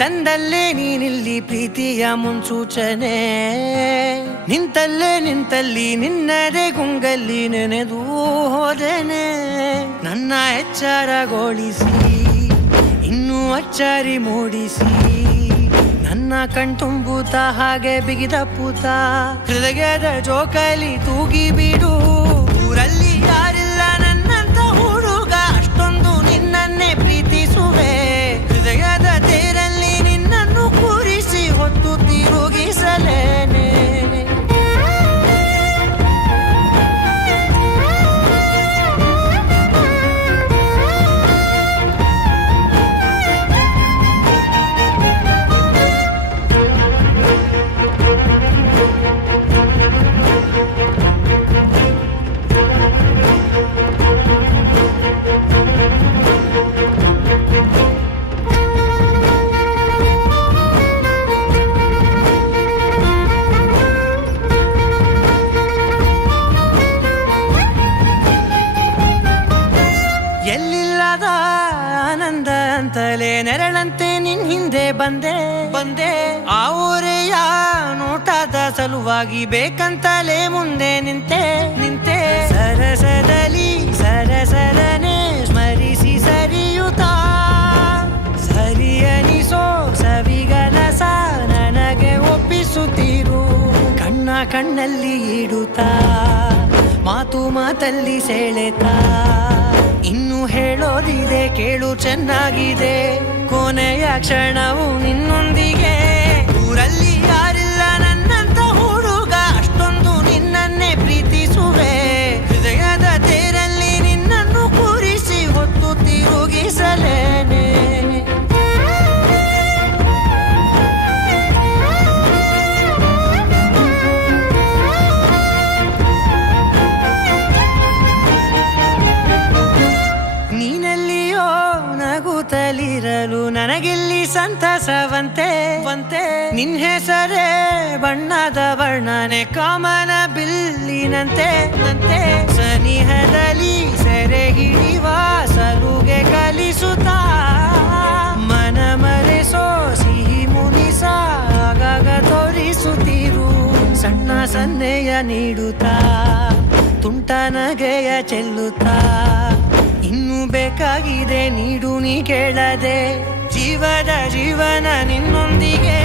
ತಂದಲ್ಲೇ ನೀನಿಲ್ಲಿ ಪ್ರೀತಿಯ ಮುನ್ಸೂಚನೆ, ನಿಂತಲ್ಲಿ ನಿನ್ನದೇ ಗುಂಗಲ್ಲಿ ನೆನೆದು ಹೋದೆನೆ. ನನ್ನ ಎಚ್ಚರಗೊಳಿಸಿ ಇನ್ನೂ ಅಚ್ಚರಿ ಮೂಡಿಸಿ, ನನ್ನ ಕಣ್ತುಂಬುತ್ತ ಹಾಗೆ ಬಿಗಿದ ಪೂತ, ಹೃದಯದ ಜೋಕಾಲಿ ತೂಗಿ ಬಿಡು. ಊರಲ್ಲಿ ಯಾರಿಲ್ಲ ನನ್ನಂತ ಹುಡುಗ, ಅಷ್ಟೊಂದು ನಿನ್ನನ್ನೇ ಪ್ರೀತಿಸುವೆ. ಹೃದಯದ ತೇರಲ್ಲಿ ನಿನ್ನನ್ನು ಕೂರಿಸಿ ಹೊತ್ತು ತಿರುಗಿಸಲೇನೆ. ಎಲ್ಲಿಲ್ಲದ ಆನಂದ ಅಂತಲೇ ನೆರಳಂತೆ ನಿನ್ ಹಿಂದೆ ಬಂದೆ. ಆ ಊರೆಯ ನೋಟದ ಸಲುವಾಗಿ ಬೇಕಂತಲೇ ಮುಂದೆ ನಿಂತೆ. ಸರಸದಲ್ಲಿ ಸರಸರನೆ ಸ್ಮರಿಸಿ ಸರಿಯುತ್ತಾ, ಸರಿಯನಿಸೋ ಸವಿಗನಸ ನನಗೆ ಒಪ್ಪಿಸುತ್ತೀರು. ಕಣ್ಣಲ್ಲಿ ಇಡುತ್ತಾ, ಮಾತಲ್ಲಿ ಸೆಳೆತಾ, ಇನ್ನು ಹೇಳೋದಿದೆ ಕೇಳು ಚೆನ್ನಾಗಿದೆ. ಕೊನೆಯ ಕ್ಷಣವು ನಿನ್ನೊಂದಿಗೆ. ಊರಲ್ಲಿ ಯಾರಿಲ್ಲ ನನ್ನಂತ ಹುಡುಗ, ಅಷ್ಟೊಂದು ನಿನ್ನನ್ನೇ ಪ್ರೀತಿಸುವೆ. ಹೃದಯದ ತೇರಲ್ಲಿ ನಿನ್ನನ್ನು ಕೂರಿಸಿ ಹೊತ್ತು ತಿರುಗಿಸಲೇನೆ. ನಗುತ್ತಲಿರಲು ನನಗಿಲ್ಲಿ ಸಂತಸವಂತೆ. ನಿನ್ ಹೆಸರೇ ಬಣ್ಣದ ವರ್ಣನೆ ಕಾಮನ ಬಿಲ್ಲಿನಂತೆ. ಸನಿಹದಲ್ಲಿ ಸೆರೆ ಹಿಡಿಯುವ ಸಲುಗೆ ಕಲಿಸುತ್ತಾ, ಮನ ಮರೆಸೋ ಸಿಹಿ ಮುನಿಸ ಆಗಾಗ ತೋರಿಸುತ್ತಿರು. ಸಣ್ಣ ಸನ್ನೆಯ ನೀಡುತ್ತಾ, ತುಂಟ ನಗೆಯ ಚೆಲ್ಲುತ್ತಾ, ಇನ್ನೂ ಬೇಕಾಗಿದೆ ನೀಡು ನೀ ಕೇಳದೆ. ಜೀವನ ನಿನ್ನೊಂದಿಗೆ.